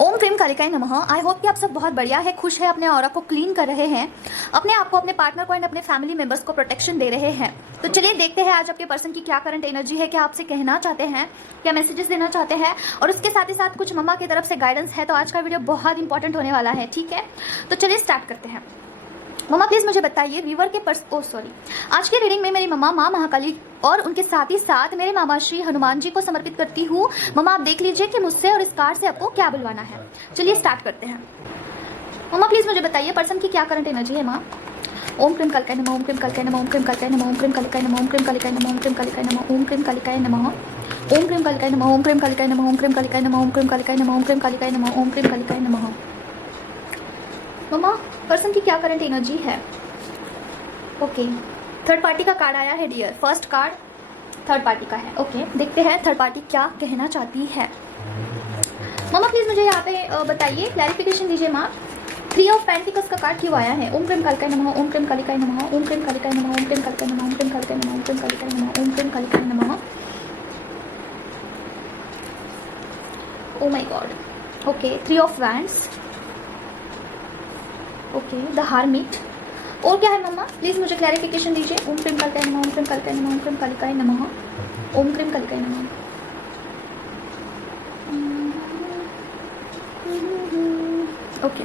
ओम क्रीम कालिकाय नमः। आई होप कि आप सब बहुत बढ़िया है, खुश है, अपने ऑरा को क्लीन कर रहे हैं, अपने आप को, अपने पार्टनर को एंड अपने फैमिली मेंबर्स को प्रोटेक्शन दे रहे हैं। तो चलिए देखते हैं आज आपके पर्सन की क्या करंट एनर्जी है, क्या आपसे कहना चाहते हैं, क्या मैसेजेस देना चाहते हैं, और उसके साथ ही साथ कुछ मम्मा की तरफ से गाइडेंस है। तो आज का वीडियो बहुत इंपॉर्टेंट होने वाला है, ठीक है। तो चलिए स्टार्ट करते हैं। मम्मा प्लीज मुझे बताइए वीवर के आज की रीडिंग में मेरी मम्मा माँ महाकाली और उनके साथ ही साथ मेरे मामा श्री हनुमान जी को समर्पित करती हूँ। मम्मा आप देख लीजिए कि मुझसे और इस कार्ड से आपको क्या बुलवाना है। चलिए स्टार्ट करते हैं। मम्मा प्लीज मुझे बताइए पर्सन की क्या करंट एनर्जी है। माँ ओम क्रीम कालिकाय नमः, ओम क्रीम कालिकाय नमः, ओम क्रीम कालिकाय नमः, ओम क्रीम कालिकाय नमः, ओम क्रीम कालिकाय नमः, ओम क्रीम कालिकाय नमः, ओम क्रीम कालिकाय नमः, ओम क्रीम कालिकाय नमः, ओम क्रीम कालिकाय नमः, ओम क्रीम कालिकाय नमः, ओम क्रीम कालिकाय नमः, ओम क्रीम कालिकाय नमः, ओम क्रीम कालिकाय नमः। मम्मा पर्सन की क्या करंट एनर्जी है। ओके, थर्ड पार्टी का कार्ड आया है dear. First card third party का है। ओके, देखते हैं थर्ड पार्टी क्या कहना चाहती है। मम्मा प्लीज मुझे यहाँ पे बताइए, क्लैरिफिकेशन दीजिए माँ। 3 ऑफ पेंटिकल्स का कार्ड क्यों आया है। ओम क्रीम कालिकाय नमः, ओम क्रीम कालिकाय नमः, ओम क्रीम कालिकाय नमः, ओम क्रीम कालिकाय नमः, ओम क्रीम कालिकाय नमः, ओम क्रीम कालिकाय नमः, ओम क्रीम कालिकाय नमः। Oh my God. Okay, 3 of wands. Okay, the hermit. और क्या है मम्मा प्लीज मुझे क्लैरिफिकेशन दीजिए। ओम क्रीम कालिकाय नमः, ओम क्रीम कालिकाय नमः, ओम क्रीम कालिकाय नमः, ओम क्रीम कालिकाय नमः। ओके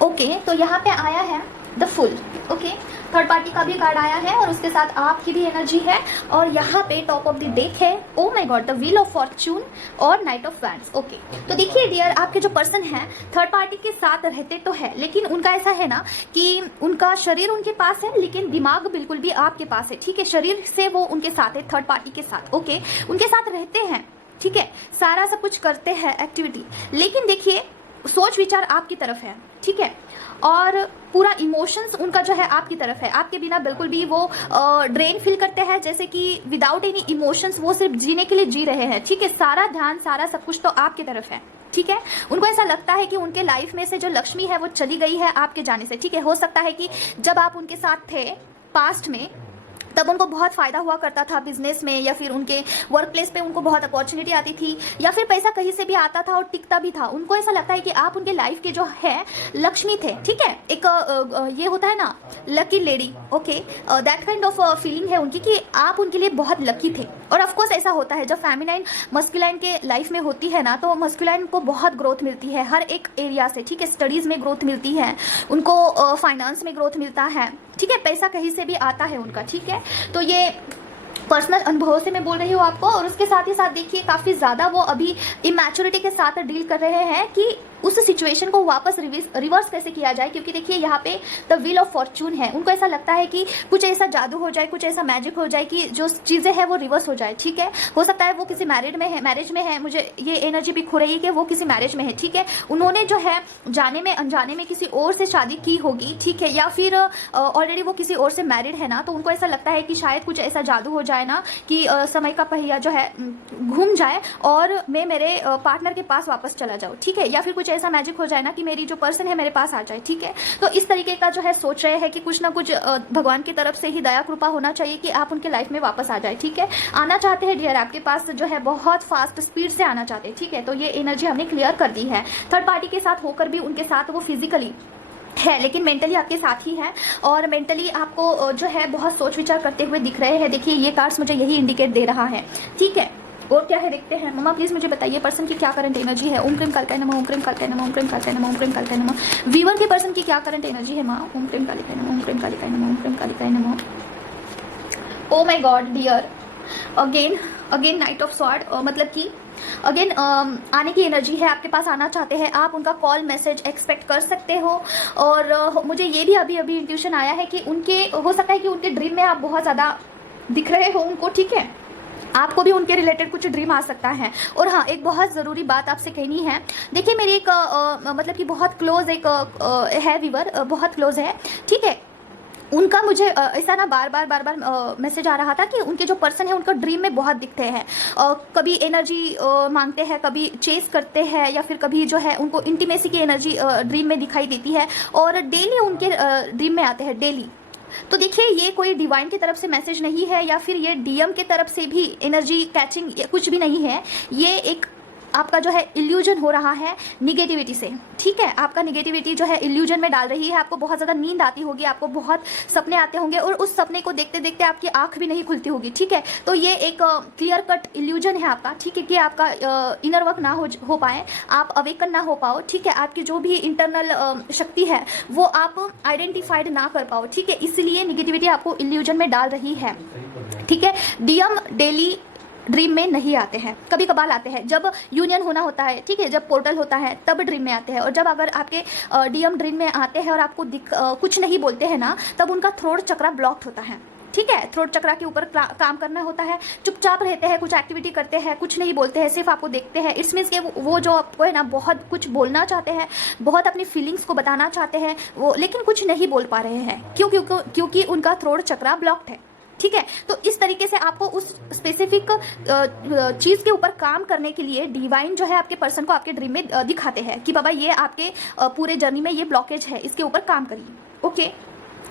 ओके, तो यहाँ पे आया है the full. Okay, third party का भी कार्ड आया है और उसके साथ आपकी भी एनर्जी है। और यहाँ पे टॉप ऑफ द डेक है ओ my God the wheel of Fortune और नाइट ऑफ वैंड्स। ओके, तो देखिए डियर, आपके जो पर्सन है थर्ड पार्टी के साथ रहते तो है, लेकिन उनका ऐसा है ना कि उनका शरीर उनके पास है लेकिन दिमाग बिल्कुल भी आपके पास है, ठीक है। शरीर से वो उनके साथ है, थर्ड पार्टी के साथ। ओके, उनके साथ रहते हैं, ठीक है, सारा सब कुछ करते हैं एक्टिविटी, लेकिन देखिए सोच विचार आपकी तरफ है, ठीक है। और पूरा इमोशंस उनका जो है आपकी तरफ है, आपके बिना बिल्कुल भी वो ड्रेन फील करते हैं, जैसे कि विदाउट एनी इमोशंस वो सिर्फ जीने के लिए जी रहे हैं, ठीक है। सारा ध्यान सारा सब कुछ तो आपकी तरफ है, ठीक है। उनको ऐसा लगता है कि उनके लाइफ में से जो लक्ष्मी है वो चली गई है आपके जाने से, ठीक है। हो सकता है कि जब आप उनके साथ थे पास्ट में तब उनको बहुत फायदा हुआ करता था बिजनेस में, या फिर उनके वर्क प्लेस पे उनको बहुत अपॉर्चुनिटी आती थी, या फिर पैसा कहीं से भी आता था और टिकता भी था। उनको ऐसा लगता है कि आप उनके लाइफ के जो है लक्ष्मी थे, ठीक है। एक ये होता है ना lucky lady. Okay, that kind of feeling है उनकी कि आप उनके लिए बहुत लकी थे। और ऑफकोर्स ऐसा होता है जब फेमिनाइन मस्कुलाइन के लाइफ में होती है ना, तो मस्कुलाइन को बहुत ग्रोथ मिलती है हर एक एरिया से, ठीक है। स्टडीज में ग्रोथ मिलती है उनको, फाइनेंस में ग्रोथ मिलता है, ठीक है। पैसा कहीं से भी आता है उनका, ठीक है। तो ये पर्सनल अनुभव से मैं बोल रही हूँ आपको। और उसके साथ ही साथ देखिए काफ़ी ज़्यादा वो अभी इमैच्योरिटी के साथ डील कर रहे हैं कि उस सिचुएशन को वापस रिवर्स कैसे किया जाए, क्योंकि देखिए यहाँ पे द व्हील ऑफ फॉर्च्यून है। उनको ऐसा लगता है कि कुछ ऐसा जादू हो जाए, कुछ ऐसा मैजिक हो जाए कि जो चीज़ें हैं वो रिवर्स हो जाए, ठीक है। हो सकता है वो किसी मैरिज में है, मुझे ये एनर्जी भी खो रही है कि वो किसी मैरिज में है, ठीक है। उन्होंने जो है जाने में अनजाने में किसी और से शादी की होगी, ठीक है, या फिर ऑलरेडी वो किसी और से मैरिड है ना, तो उनको ऐसा लगता है कि शायद कुछ ऐसा जादू हो जाए ना कि समय का पहिया जो है घूम जाए और मैं मेरे पार्टनर के पास वापस चला जाऊँ, ठीक है। या फिर कुछ ऐसा मैजिक हो जाए ना कि मेरी जो पर्सन है मेरे पास आ जाए, ठीक है। तो इस तरीके का जो है सोच रहे हैं कि कुछ ना कुछ भगवान की तरफ से ही दया कृपा होना चाहिए कि आप उनके लाइफ में वापस आ जाए, ठीक है। आना चाहते हैं डियर, आपके पास जो है बहुत फास्ट स्पीड से आना चाहते हैं, ठीक है। तो ये एनर्जी हमने क्लियर कर दी है। थर्ड पार्टी के साथ होकर भी उनके साथ वो फिजिकली है लेकिन मेंटली आपके साथ ही है, और मेंटली आपको जो है बहुत सोच विचार करते हुए दिख रहे हैं। देखिए ये कार्ड्स मुझे यही इंडिकेट दे रहा है, ठीक है। और क्या है देखते हैं। मम्मा प्लीज मुझे बताइए पर्सन की क्या करंट एनर्जी है। ओम क्रीम कालिकाय नमः, ओम क्रीम कालिकाय नमः, ओम क्रीम कालिकाय नमः, ओम क्रीम कालिकाय नमः। वीवर के पर्सन की क्या करंट एनर्जी है माँ। ओम क्रीम कालिकाय नमः, ओम क्रीम कालिकाय नमः, ओम क्रीम कालिकाय नमः। Oh my God dear, again knight of sword, मतलब कि अगेन आने की एनर्जी है, आपके पास आना चाहते हैं आप, उनका कॉल मैसेज एक्सपेक्ट कर सकते हो। और मुझे ये भी अभी इंट्यूशन आया है कि उनके हो सकता है कि उनके ड्रीम में आप बहुत ज़्यादा दिख रहे हो उनको, ठीक है। आपको भी उनके रिलेटेड कुछ ड्रीम आ सकता है। और हाँ, एक बहुत ज़रूरी बात आपसे कहनी है। देखिए मेरी एक मतलब कि बहुत क्लोज एक है वीवर, बहुत क्लोज है, ठीक है। उनका मुझे ऐसा ना बार बार मैसेज आ रहा था कि उनके जो पर्सन है उनका ड्रीम में बहुत दिखते हैं। कभी एनर्जी मांगते हैं, कभी चेस करते हैं, या फिर कभी जो है उनको इंटीमेसी की एनर्जी ड्रीम में दिखाई देती है, और डेली उनके ड्रीम में आते हैं डेली। तो देखिए ये कोई डिवाइन की तरफ से मैसेज नहीं है, या फिर ये डीएम की तरफ से भी एनर्जी कैचिंग कुछ भी नहीं है। ये एक आपका जो है इल्यूजन हो रहा है निगेटिविटी से, ठीक है। आपका निगेटिविटी जो है इल्यूजन में डाल रही है, आपको बहुत ज़्यादा नींद आती होगी, आपको बहुत सपने आते होंगे और उस सपने को देखते देखते आपकी आंख भी नहीं खुलती होगी, ठीक है। तो ये एक क्लियर कट इल्यूजन है आपका, ठीक है, कि आपका इनर वर्क ना हो पाए, आप अवेकन ना हो पाओ, ठीक है, आपकी जो भी इंटरनल शक्ति है वो आप आइडेंटिफाइड ना कर पाओ, ठीक है, इसलिए निगेटिविटी आपको इल्यूजन में डाल रही है, ठीक है। डीएम डेली ड्रीम में नहीं आते हैं, कभी कभार आते हैं, जब यूनियन होना होता है, ठीक है, जब पोर्टल होता है तब ड्रीम में आते हैं। और जब अगर आपके डीएम ड्रीम में आते हैं और आपको कुछ नहीं बोलते हैं ना, तब उनका थ्रोट चक्रा ब्लॉक्ड होता है, ठीक है। थ्रोट चक्रा के ऊपर काम करना होता है, चुपचाप रहते हैं, कुछ एक्टिविटी करते हैं, कुछ नहीं बोलते हैं, सिर्फ आपको देखते हैं। इट्स मीन्स कि वो जो आपको है ना बहुत कुछ बोलना चाहते हैं, बहुत अपनी फीलिंग्स को बताना चाहते हैं वो, लेकिन कुछ नहीं बोल पा रहे हैं, क्योंकि उनका थ्रोट चक्रा ब्लॉक्ड है, ठीक है। तो इस तरीके से आपको उस स्पेसिफिक चीज़ के ऊपर काम करने के लिए डिवाइन जो है आपके पर्सन को आपके ड्रीम में दिखाते हैं कि बाबा ये आपके पूरे जर्नी में ये ब्लॉकेज है, इसके ऊपर काम करिए, ओके।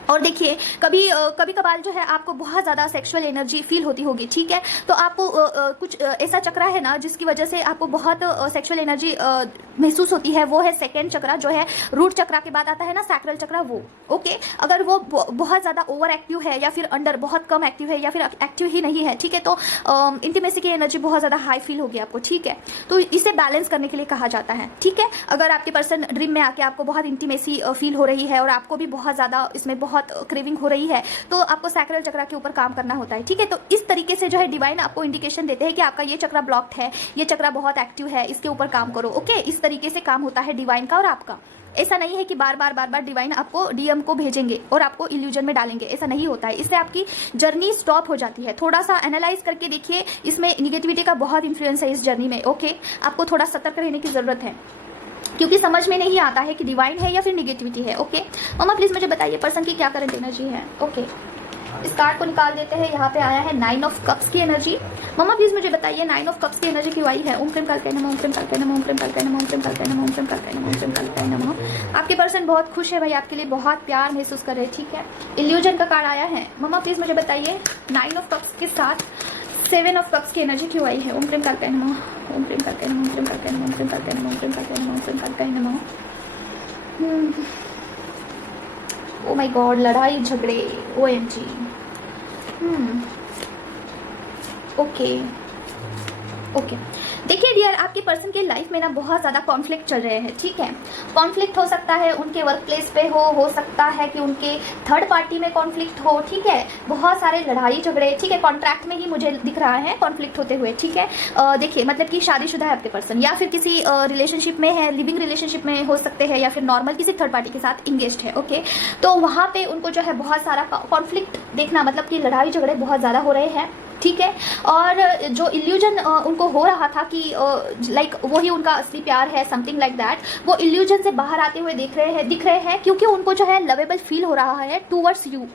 और देखिए कभी कभार जो है आपको बहुत ज़्यादा सेक्सुअल एनर्जी फील होती होगी, ठीक है। तो आपको कुछ ऐसा चक्रा है ना जिसकी वजह से आपको बहुत सेक्सुअल एनर्जी महसूस होती है, वो है सेकेंड चक्रा, जो है रूट चक्रा के बाद आता है ना सैक्रल चक्रा, वो, ओके। अगर वो बहुत ज़्यादा ओवर एक्टिव है या फिर अंडर बहुत कम एक्टिव है या फिर एक्टिव ही नहीं है, ठीक है, तो इंटीमेसी की एनर्जी बहुत ज़्यादा हाई फील होगी आपको, ठीक है। तो इसे बैलेंस करने के लिए कहा जाता है, ठीक है। अगर आपके पर्सन ड्रीम में आके आपको बहुत इंटीमेसी फील हो रही है और आपको भी बहुत ज़्यादा इसमें बहुत क्रेविंग हो रही है, तो आपको सैक्रल चक्रा के ऊपर काम करना होता है, ठीक है। तो इस तरीके से जो है डिवाइन आपको इंडिकेशन देते हैं कि आपका ये चक्रा ब्लॉक्ड है, ये चक्रा बहुत एक्टिव है, इसके ऊपर काम करो, ओके। इस तरीके से काम होता है डिवाइन का और आपका। ऐसा नहीं है कि बार बार डिवाइन आपको डीएम को भेजेंगे और आपको इल्यूजन में डालेंगे, ऐसा नहीं होता है। इससे आपकी जर्नी स्टॉप हो जाती है। थोड़ा सा एनालाइज करके देखिए, इसमें निगेटिविटी का बहुत इन्फ्लुएंस है इस जर्नी में, ओके। आपको थोड़ा सतर्क रहने की ज़रूरत है, क्योंकि समझ में नहीं आता है कि डिवाइन है या फिर निगेटिविटी है, ओके। मम्मा प्लीज़ मुझे बताइए पर्सन की क्या करंट एनर्जी है, ओके। इस कार्ड को निकाल देते हैं। यहाँ पे आया है 9 ऑफ कप्स की एनर्जी। मम्मा प्लीज़ मुझे बताइए 9 ऑफ कप्स की एनर्जी क्यों आई है। ओम प्रेम कालकाय नमः, ओम प्रेम कालकाय नमः, ओम प्रेम कालकाय नमः, ओम प्रेम कालकाय नमः, ओम प्रेम कालकाय नमः, ओम प्रेम कालकाय नमः। आपके पर्सन बहुत खुश है भाई, आपके लिए बहुत प्यार महसूस कर रहे हैं, ठीक है। इल्यूजन का कार्ड आया है। मम्मा प्लीज़ मुझे बताइए 9 ऑफ कप्स के साथ 7 ऑफ कप्स की एनर्जी क्यों आई है। ओम प्रेम कालकाय नमः, ओम प्रेम कालकाय नमः, ओम प्रेम कालकाय नमः, ओम प्रेम कालकाय नमः, ओम प्रेम कालकाय नमः, ओम प्रेम कालकाय नमः। ओ माय गॉड, लड़ाई झगड़े, OMG। ओके देखिए डियर, आपके पर्सन के लाइफ में ना बहुत ज़्यादा कॉन्फ्लिक्ट चल रहे हैं, ठीक है। कॉन्फ्लिक्ट हो सकता है उनके वर्क प्लेस पे हो सकता है कि उनके थर्ड पार्टी में कॉन्फ्लिक्ट हो, ठीक है। बहुत सारे लड़ाई झगड़े, ठीक है। कॉन्ट्रैक्ट में ही मुझे दिख रहा है कॉन्फ्लिक्ट होते हुए, ठीक है। देखिए मतलब कि शादीशुदा है आपके पर्सन, या फिर किसी रिलेशनशिप में है, लिविंग रिलेशनशिप में हो सकते हैं, या फिर नॉर्मल किसी थर्ड पार्टी के साथ इंगेज्ड है, ओके। तो वहाँ पे उनको जो है बहुत सारा कॉन्फ्लिक्ट देखना, मतलब कि लड़ाई झगड़े बहुत ज़्यादा हो रहे हैं, ठीक है। और जो इल्यूजन उनको हो रहा था कि लाइक वही उनका असली प्यार है, समथिंग लाइक दैट, वो इल्यूजन से बाहर आते हुए दिख रहे हैं, क्योंकि उनको जो है लवेबल फील हो रहा है टूवर्ड्स यू,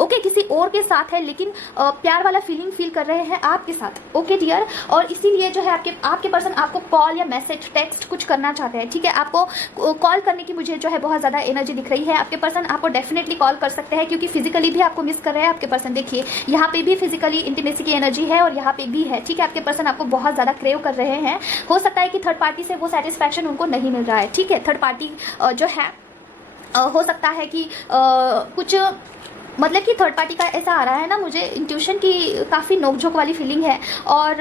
ओके। किसी और के साथ है लेकिन प्यार वाला फीलिंग फील कर रहे हैं आपके साथ, ओके डियर। और इसीलिए जो है आपके पर्सन आपको कॉल या मैसेज टेक्स्ट कुछ करना चाहते हैं, ठीक है। आपको कॉल करने की मुझे जो है बहुत ज़्यादा एनर्जी दिख रही है। आपके पर्सन आपको डेफिनेटली कॉल कर सकते हैं, क्योंकि फिजिकली भी आपको मिस कर रहे हैं आपके पर्सन। देखिए यहाँ पे भी फिजिकली इंटीमेसी की एनर्जी है और यहाँ पे भी है, ठीक है। आपके पर्सन आपको बहुत ज़्यादा क्रेव कर रहे हैं। हो सकता है कि थर्ड पार्टी से वो सेटिस्फैक्शन उनको नहीं मिल रहा है, ठीक है। थर्ड पार्टी जो है हो सकता है कि कुछ मतलब कि थर्ड पार्टी का ऐसा आ रहा है ना, मुझे इंट्यूशन की काफ़ी नोकझोंक वाली फीलिंग है, और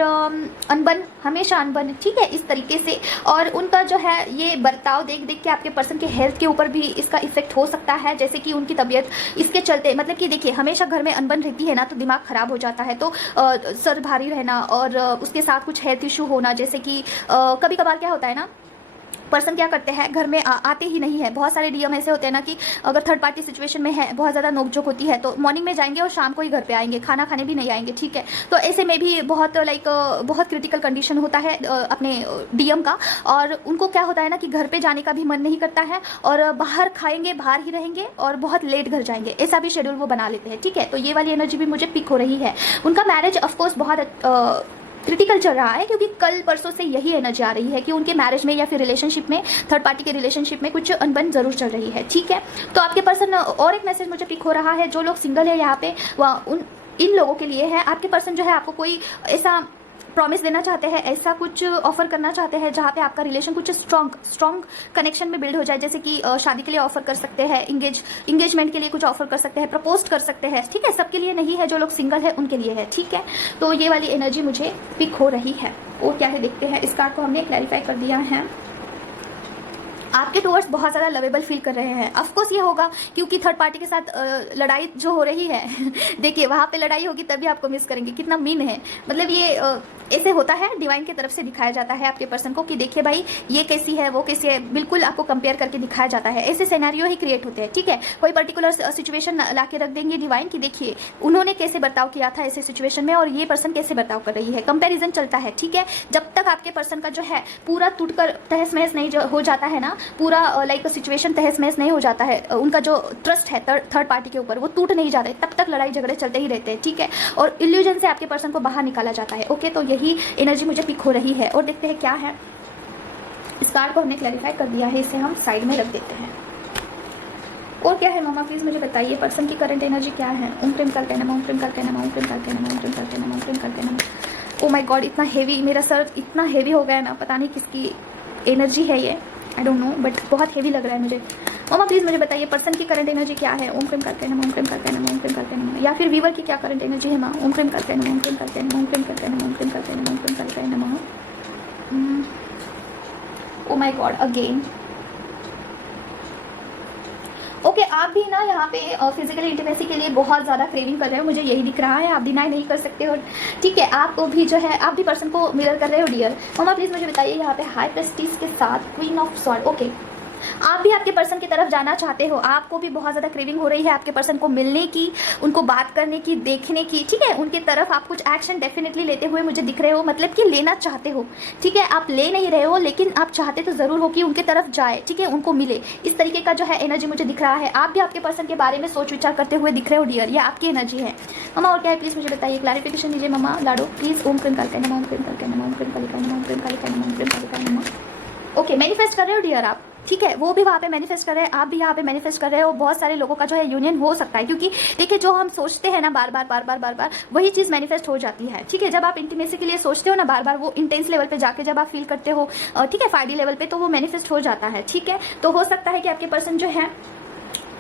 अनबन, हमेशा अनबन, ठीक है, इस तरीके से। और उनका जो है ये बर्ताव देख देख के आपके पर्सन के हेल्थ के ऊपर भी इसका इफेक्ट हो सकता है, जैसे कि उनकी तबीयत इसके चलते, मतलब कि देखिए हमेशा घर में अनबन रहती है ना, तो दिमाग ख़राब हो जाता है, तो सर भारी रहना और उसके साथ कुछ हेल्थ इशू होना, जैसे कि कभी कभार क्या होता है ना, पर्सन क्या करते हैं घर में आते ही नहीं है। बहुत सारे डीएम ऐसे होते हैं ना कि अगर थर्ड पार्टी सिचुएशन में है, बहुत ज़्यादा नोकझोंक होती है, तो मॉर्निंग में जाएंगे और शाम को ही घर पे आएंगे, खाना खाने भी नहीं आएंगे, ठीक है। तो ऐसे में भी बहुत बहुत क्रिटिकल कंडीशन होता है अपने डीएम का, और उनको क्या होता है ना कि घर पे जाने का भी मन नहीं करता है, और बाहर खाएंगे, बाहर ही रहेंगे और बहुत लेट घर जाएंगे, ऐसा भी शेड्यूल वो बना लेते हैं, ठीक है। तो ये वाली एनर्जी भी मुझे पिक हो रही है। उनका मैरिज ऑफकोर्स बहुत क्रिटिकल चल रहा है, क्योंकि कल परसों से यही एनर्जी आ रही है कि उनके मैरिज में या फिर रिलेशनशिप में, थर्ड पार्टी के रिलेशनशिप में कुछ अनबन जरूर चल रही है, ठीक है। तो आपके पर्सन, और एक मैसेज मुझे पिक हो रहा है, जो लोग सिंगल है यहाँ पे इन लोगों के लिए है। आपके पर्सन जो है आपको कोई ऐसा प्रॉमिस देना चाहते हैं, ऐसा कुछ ऑफर करना चाहते हैं जहाँ पे आपका रिलेशन कुछ स्ट्रॉन्ग कनेक्शन में बिल्ड हो जाए, जैसे कि शादी के लिए ऑफर कर सकते हैं, इंगेजमेंट के लिए कुछ ऑफर कर सकते हैं, प्रपोज कर सकते हैं, ठीक है। सबके लिए नहीं है, जो लोग सिंगल है उनके लिए है, ठीक है। तो ये वाली एनर्जी मुझे पिक हो रही है। और क्या है देखते हैं। इस कार्ड को हमने क्लैरिफाई कर दिया है। आपके टूवर्ड्स बहुत ज़्यादा लवेबल फील कर रहे हैं। ऑफकोर्स ये होगा क्योंकि थर्ड पार्टी के साथ लड़ाई जो हो रही है देखिए वहाँ पे लड़ाई होगी तभी आपको मिस करेंगे। कितना मीन है, मतलब ये ऐसे होता है, डिवाइन की तरफ से दिखाया जाता है आपके पर्सन को कि देखिए भाई ये कैसी है, वो कैसी है, बिल्कुल आपको कंपेयर करके दिखाया जाता है। ऐसे सिनेरियो ही क्रिएट होते हैं, ठीक है। कोई पर्टिकुलर सिचुएशन ला के रख देंगे डिवाइन कि देखिए उन्होंने कैसे बर्ताव किया था ऐसे सिचुएशन में और ये पर्सन कैसे बर्ताव कर रही है। कंपेरिजन चलता है, ठीक है। जब तक आपके पर्सन का जो है पूरा टूटकर तहस महस नहीं हो जाता है ना, पूरा लाइक सिचुएशन तहस महस नहीं हो जाता है, उनका जो ट्रस्ट है थर्ड पार्टी के ऊपर वो टूट नहीं जाता है, तब तक लड़ाई झगड़े चलते ही रहते हैं, ठीक है। और इल्यूजन से आपके पर्सन को बाहर निकाला जाता है। ओके, तो यही एनर्जी मुझे पिक हो रही है। और देखते हैं क्या है। इस कार्ड को हमने क्लैरिफाई कर दिया है, इसे हम साइड में रख देते हैं। और क्या है मामा, प्लीज मुझे बताइए पर्सन की करंट एनर्जी क्या है। ओम प्रेम करते नमः, ओम प्रेम करते नमः, ओम प्रेम करते नमः, ओम प्रेम करते नमः, ओम प्रेम करते नमः। ओ माय गॉड, इतना हेवी, मेरा सर इतना हेवी हो गया ना, पता नहीं किसकी एनर्जी है ये, आई डोंट नो, बट बहुत हेवी लग रहा है मुझे। मामा प्लीज मुझे बताइए पर्सन की करंट एनर्जी क्या है। ओम प्रेम करते नमः, ओम प्रेम करते नमः, ओम प्रेम करते नमः। या फिर वीवर की क्या करंट एनर्जी है माँ। ओम प्रेम करते नमः, ओम प्रेम करते नमः, ओम प्रेम करते नमः, ओम प्रेम करते नमः, ओम प्रेम करते नमः। Oh my God, again. Okay, आप भी ना यहाँ पे फिजिकल इंटीमेसी के लिए बहुत ज़्यादा क्रेविंग कर रहे हो, मुझे यही दिख रहा है, आप डिनाई नहीं कर सकते हो, ठीक है। आपको भी जो है, आप भी पर्सन को मिरर कर रहे हो डियर। मामा प्लीज़ मुझे बताइए यहाँ पे हाई प्रेस्टीज के साथ क्वीन ऑफ स्वॉर्ड। ओके, आप भी आपके पर्सन की तरफ जाना चाहते हो, आपको भी बहुत ज़्यादा क्रेविंग हो रही है आपके पर्सन को मिलने की, उनको बात करने की, देखने की, ठीक है। उनकी तरफ आप कुछ एक्शन डेफिनेटली लेते हुए मुझे दिख रहे हो, मतलब कि लेना चाहते हो, ठीक है। आप ले नहीं रहे हो लेकिन आप चाहते तो ज़रूर हो कि उनके तरफ जाए, ठीक है, उनको मिले। इस तरीके का जो है एनर्जी मुझे दिख रहा है। आप भी आपके पर्सन के बारे में सोच विचार करते हुए दिख रहे हो डियर, ये आपकी एनर्जी है। ममा और क्या है प्लीज़ मुझे बताइए, क्लैरिफिकेशन दीजिए ममा लाडो प्लीज़। ओम प्रेम करते नमः, ओम प्रेम करते नमः, ओम प्रेम कालिका नमः, ओम प्रेम कालिका नमः, ओम प्रेम कालिका नमः। ओके, मैनिफेस्ट कर रहे हो डियर आप, ठीक है। वो भी वहाँ पे मैनिफेस्ट कर रहे हैं, आप भी यहाँ पे मैनिफेस्ट कर रहे हो। बहुत सारे लोगों का जो है यूनियन हो सकता है, क्योंकि देखिए जो हम सोचते हैं ना बार बार वही चीज़ मैनिफेस्ट हो जाती है, ठीक है। जब आप इंटीमेसी के लिए सोचते हो ना बार बार, वो इंटेंस लेवल पे जाके जब आप फील करते हो, ठीक है, 5D लेवल पे, तो वो मैनिफेस्ट हो जाता है, ठीक है। तो हो सकता है कि आपके पर्सन जो है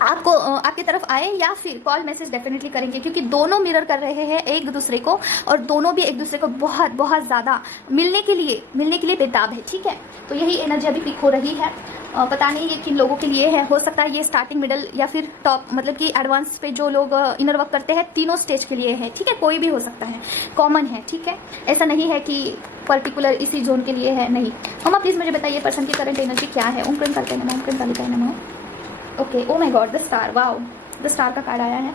आपको आपकी तरफ आए या फिर कॉल मैसेज डेफिनेटली करेंगे, क्योंकि दोनों मिरर कर रहे हैं एक दूसरे को और दोनों भी एक दूसरे को बहुत बहुत ज़्यादा मिलने के लिए बेताब है, ठीक है। तो यही एनर्जी अभी पिक हो रही है। पता नहीं ये किन लोगों के लिए है, हो सकता है ये स्टार्टिंग, मिडल या फिर टॉप, मतलब कि एडवांस पे जो लोग इनर वर्क करते हैं तीनों स्टेज के लिए है, ठीक है। कोई भी हो सकता है, कॉमन है, ठीक है। ऐसा नहीं है कि पर्टिकुलर इसी जोन के लिए है, नहीं। मम्मा प्लीज़ मुझे बताइए पर्सन की करंट एनर्जी क्या है। ओम प्रेम करते नमः, ओम प्रेम कालिकाय नमः। Okay, O my God, the star, wow, the star का कार्ड आया है।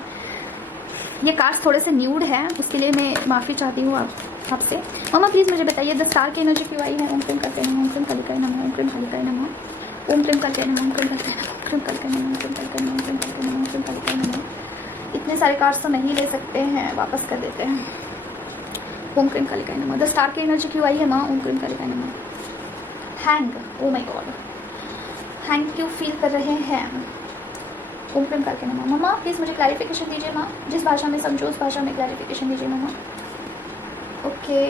ये कार्ड्स थोड़े से न्यूड है, उसके लिए मैं माफ़ी चाहती हूँ आपसे। मम्मा प्लीज़ मुझे बताइए द स्टार की एनर्जी क्यों आई है। ओम प्रेम करते नमः, ओम प्रेम कालिकाय नमः, ओम प्रेम कालिकाय नमः, ओम प्रेम करते नमः, ओम प्रेम करते नमः, ओम प्रेम करते नमः, ओम प्रेम करते नमः, ओम प्रेम करते नमः, ओम प्रेम कालिकाय नमः। इतने सारे कार्ड्स तो नहीं ले सकते हैं, वापस कर देते हैं। ओम प्रेम कालिकाय नमः, द स्टार की एनर्जी क्यों आई है माँ। ओम प्रेम कालिकाय नमः। Hang, O my God, hang क्यों फील कर रहे हैं। ओम प्रेम करके नमः। मम्मा प्लीज़ मुझे क्लैरिफिकेशन दीजिए माँ, जिस भाषा में समझो उस भाषा में क्लैरिफिकेशन दीजिए मम्मा। ओके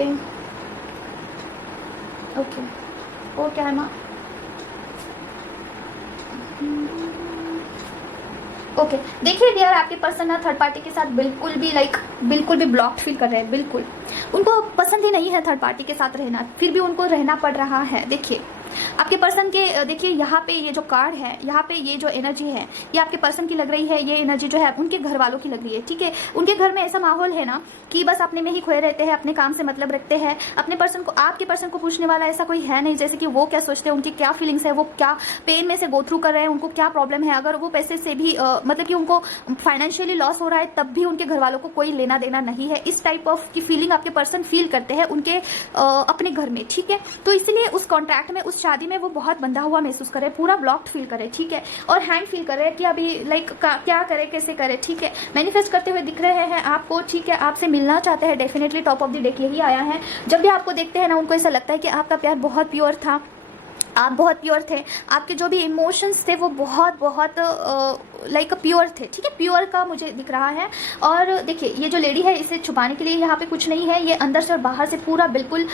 ओके, और क्या है माँ। ओके, देखिए डियर, आपके पर्सन ना थर्ड पार्टी के साथ बिल्कुल भी ब्लॉक्ड फील कर रहे हैं। बिल्कुल उनको पसंद ही नहीं है थर्ड पार्टी के साथ रहना, फिर भी उनको रहना पड़ रहा है। देखिए आपके पर्सन के, देखिए यहाँ पे ये जो कार्ड है, यहाँ पे ये जो एनर्जी है ये आपके पर्सन की लग रही है। ये एनर्जी जो है उनके घर वालों की लग रही है, ठीक है। उनके घर में ऐसा माहौल है ना कि बस अपने में ही खोए रहते हैं, अपने काम से मतलब रखते हैं। अपने पर्सन को, आपके पर्सन को पूछने वाला ऐसा कोई है नहीं, जैसे कि वो क्या सोचते हैं, उनकी क्या फीलिंग्स है, वो क्या पेन में से गो थ्रू कर रहे हैं, उनको क्या प्रॉब्लम है। अगर वो पैसे से भी मतलब कि उनको फाइनेंशियली लॉस हो रहा है तब भी उनके घर वालों को कोई लेना देना नहीं है। इस टाइप ऑफ की फीलिंग आपके पर्सन फील करते हैं उनके अपने घर में, ठीक है। तो इसलिए उस कॉन्ट्रैक्ट में, उस शादी में वो बहुत बंधा हुआ महसूस करे, पूरा ब्लॉक्ड फील करे, ठीक है। और हैंग फील करे कि अभी क्या करे, कैसे करे, ठीक है। मैनिफेस्ट करते हुए दिख रहे हैं आपको, ठीक है। आपसे मिलना चाहते हैं definitely, top of the deck यही आया है। जब भी आपको देखते हैं ना उनको ऐसा लगता है कि आपका प्यार बहुत प्योर था, आप बहुत प्योर थे, आपके जो भी इमोशंस थे वो बहुत बहुत लाइक प्योर थे, ठीक है, प्योर का मुझे दिख रहा है। और देखिए ये जो लेडी है इसे छुपाने के लिए यहाँ पे कुछ नहीं है, ये अंदर से और बाहर से पूरा बिल्कुल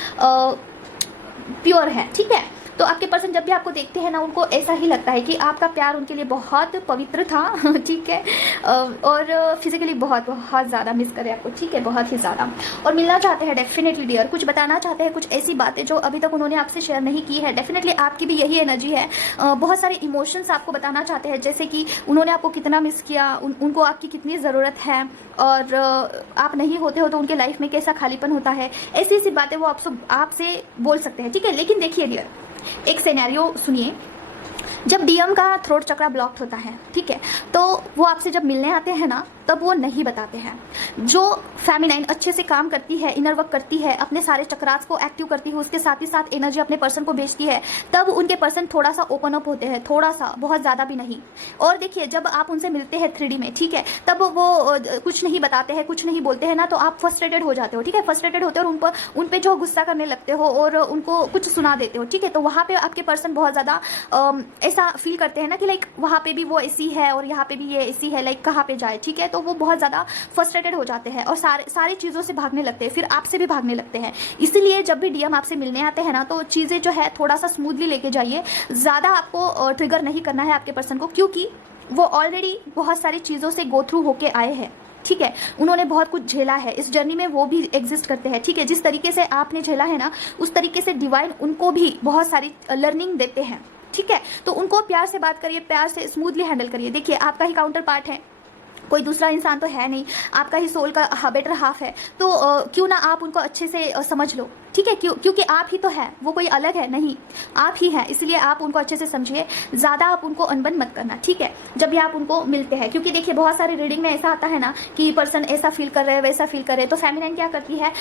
प्योर है, ठीक है। तो आपके पर्सन जब भी आपको देखते हैं ना, उनको ऐसा ही लगता है कि आपका प्यार उनके लिए बहुत पवित्र था, ठीक है, और फिजिकली बहुत बहुत ज़्यादा मिस करे आपको, ठीक है, बहुत ही ज़्यादा, और मिलना चाहते हैं डेफिनेटली डियर, कुछ बताना चाहते हैं, कुछ ऐसी बातें जो अभी तक उन्होंने आपसे शेयर नहीं की है। डेफिनेटली आपकी भी यही एनर्जी है, बहुत सारे इमोशंस आपको बताना चाहते हैं, जैसे कि उन्होंने आपको कितना मिस किया, उनको आपकी कितनी ज़रूरत है, और आप नहीं होते हो तो उनके लाइफ में कैसा खालीपन होता है, ऐसी ऐसी बातें वो आपसे बोल सकते हैं, ठीक है। लेकिन देखिए डियर, एक सिनेरियो सुनिए, जब डीएम का थ्रोट चक्रा ब्लॉक्ड होता है, ठीक है, तो वो आपसे जब मिलने आते हैं ना, तब वो नहीं बताते हैं। जो फेमिनाइन अच्छे से काम करती है, इनर वर्क करती है, अपने सारे चक्रास को एक्टिव करती है, उसके साथ ही साथ एनर्जी अपने पर्सन को भेजती है, तब उनके पर्सन थोड़ा सा ओपन अप होते हैं, थोड़ा सा, बहुत ज़्यादा भी नहीं। और देखिए जब आप उनसे मिलते हैं 3D में, ठीक है, तब वो कुछ नहीं बताते हैं, कुछ नहीं बोलते हैं ना, तो आप फ्रस्ट्रेटेड हो जाते हो, ठीक है, फ्रस्ट्रेटेड होते हो और उन पर जो गुस्सा करने लगते हो और उनको कुछ सुना देते हो, ठीक है। तो वहाँ पर आपके पर्सन बहुत ज़्यादा ऐसा फील करते हैं ना कि लाइक वहाँ पे भी वो ऐसी है और यहाँ पे भी ये ऐसी है, लाइक कहाँ पे जाए, ठीक है। तो वो बहुत ज़्यादा फ्रस्ट्रेटेड हो जाते हैं और सारी चीज़ों से भागने लगते हैं, फिर आपसे भी भागने लगते हैं। इसीलिए जब भी डीएम आपसे मिलने आते हैं ना, तो चीज़ें जो है थोड़ा सा स्मूथली लेके जाइए, ज़्यादा आपको ट्रिगर नहीं करना है आपके पर्सन को, क्योंकि वो ऑलरेडी बहुत सारी चीज़ों से गो थ्रू होके आए हैं, ठीक है। उन्होंने बहुत कुछ झेला है, इस जर्नी में वो भी एग्जिस्ट करते हैं, ठीक है। जिस तरीके से आपने झेला है ना, उस तरीके से डिवाइन उनको भी बहुत सारी लर्निंग देते हैं, ठीक है। तो उनको प्यार से बात करिए, प्यार से स्मूथली हैंडल करिए। देखिए आपका ही काउंटर पार्ट है, कोई दूसरा इंसान तो है नहीं, आपका ही सोल का बेटर हाफ है, तो क्यों ना आप उनको अच्छे से समझ लो, ठीक है। क्योंकि आप ही तो है, वो कोई अलग है नहीं, आप ही है, इसलिए आप उनको अच्छे से समझिए, ज़्यादा आप उनको अनबन मत करना, ठीक है, जब भी आप उनको मिलते हैं। क्योंकि देखिए बहुत सारी रीडिंग में ऐसा आता है ना कि पर्सन ऐसा फील कर रहे हैं, वैसा फील कर रहे हैं, तो फेमिनाइन क्या करती है,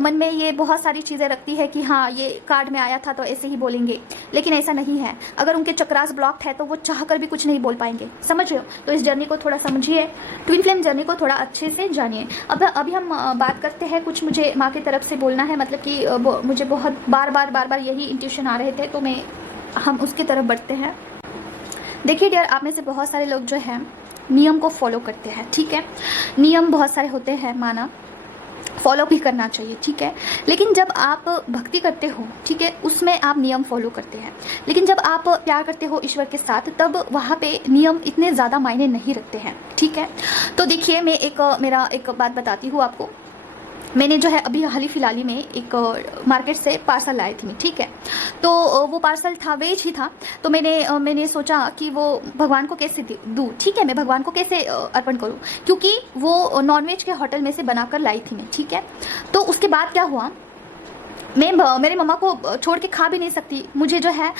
मन में ये बहुत सारी चीज़ें रखती है कि हाँ ये कार्ड में आया था तो ऐसे ही बोलेंगे, लेकिन ऐसा नहीं है। अगर उनके चक्रास ब्लॉक्ड है तो वो चाह कर भी कुछ नहीं बोल पाएंगे, समझ रहे हो। तो इस जर्नी को थोड़ा समझिए, ट्विन फ्लेम जर्नी को थोड़ा अच्छे से जानिए। अभी हम बात करते हैं, कुछ मुझे माँ की तरफ से बोलना है, मतलब कि मुझे बहुत बार बार यही इंट्यूशन आ रहे थे, तो हम उसकी तरफ बढ़ते हैं। देखिए डियर, आप में से बहुत सारे लोग जो हैं नियम को फॉलो करते हैं, ठीक है। नियम बहुत सारे होते हैं, माना फॉलो भी करना चाहिए, ठीक है। लेकिन जब आप भक्ति करते हो, ठीक है, उसमें आप नियम फॉलो करते हैं। लेकिन जब आप प्यार करते हो ईश्वर के साथ, तब वहाँ पे नियम इतने ज़्यादा मायने नहीं रखते हैं, ठीक है। तो देखिए मैं मेरा एक बात बताती हूँ आपको। मैंने जो है अभी हाल ही फिलहाल ही में एक मार्केट से पार्सल लाई थी, ठीक है। तो वो पार्सल था, वेज ही था। तो मैंने सोचा कि वो भगवान को कैसे दूँ, ठीक है, मैं भगवान को कैसे अर्पण करूँ, क्योंकि वो नॉनवेज के होटल में से बनाकर लाई थी मैं, ठीक है। तो उसके बाद क्या हुआ, मैं मेरे मम्मा को छोड़ के खा भी नहीं सकती, मुझे जो है